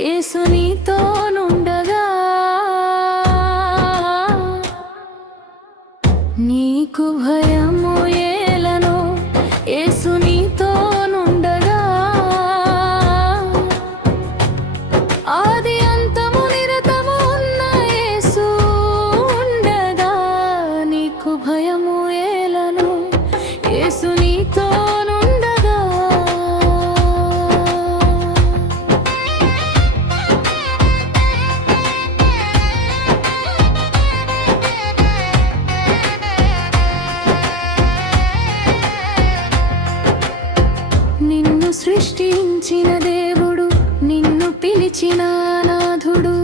యేసు నీతోనుండగా నీకు భయము ఏలను. యేసు నీతోనుండగా ఆది అంతము నిరతము ఉన్న యేసు ఉండగా నీకు భయము ఏలను. యేసు నీతోనుండగా నిన్ను సృష్టించిన దేవుడు, నిన్ను పిలిచిన నాథుడు,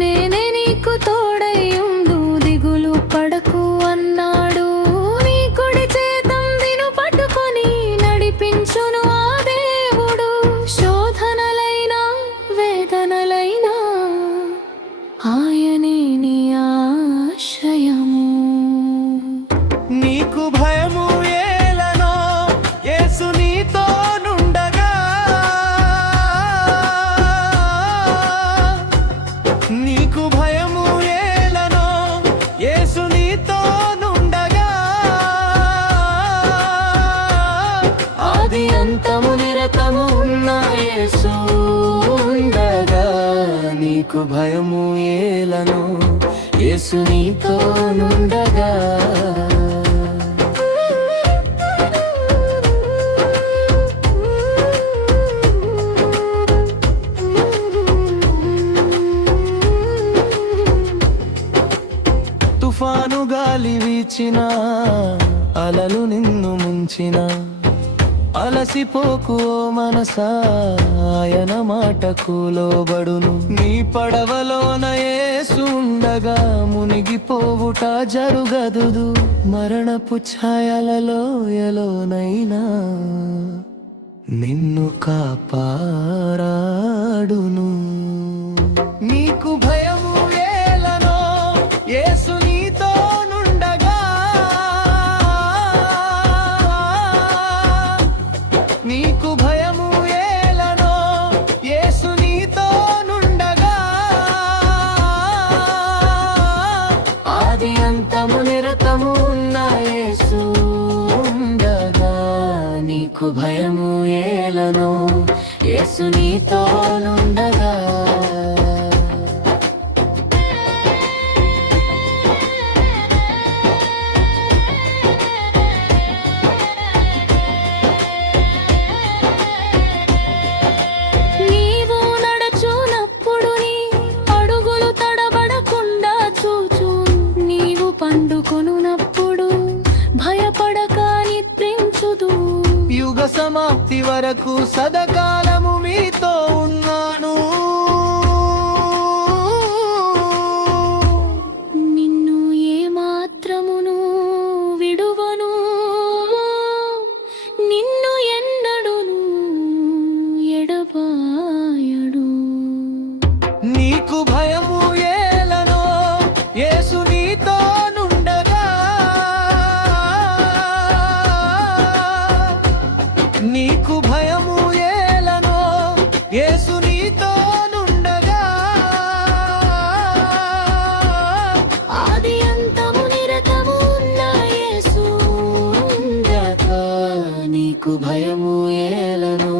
నేనే నీకు తోడైయుండు, దిగులు పడకు అన్నాడు. నీ కుడి చేతం విను పట్టుకొని నడిపించును ఆ దేవుడు. శోధనలైనా వేదనలైనా ఆయనే నీ ఆశ్రయము. నీకు భయము ఏలనో యేసు నీతోనుండగా. నీకు భయము ఏలనో యేసు నీతోనుండగా. ఆది అంతము నిరతము ఉన్న యేసు ఉండగా నీకు భయము ఏలనో యేసు నీతోనుండగా. తుఫాను గాలి వీచిన, అలలు నిన్ను ముంచిన, అలసిపోకు ఓ మనసా, ఆయన మాటకు లోబడును. నీ పడవలోన యేసు ఉండగా మునిగిపోవుట జరుగదు. మరణపు ఛాయలలో ఎలోనైనా నిన్ను కాపాడును. నీకు భయము ఏలనో యేసు నీతోనుండగా. నీకు భయము ఏలనో యేసు నీతోనుండగా. ఆది అంతము నిరతము ఉన్న యేసు ఉండగా నీకు భయము ఏలనో యేసు నీతోనుండగా. నీవు నడచునప్పుడు నీ అడుగులు తడబడకుండా చూచు. నీవు పండుకొనున్నప్పుడు భయపడక నిద్రించుదు. యుగ సమాప్తి వరకు సదాకాలము మీతో ఉన్నాను. నిన్ను ఏ మాత్రమును విడువను, నిన్ను ఎన్నడును ఎడబాయడు. నీకు భయము ఏలనో యేసు నీతోనుండగా. నీకు భయము ఏలనో యేసు నీతోనుండగా. ఆది అంతము నిరతము ఉన్న యేసు ఉండగా నీకు భయము ఏలనో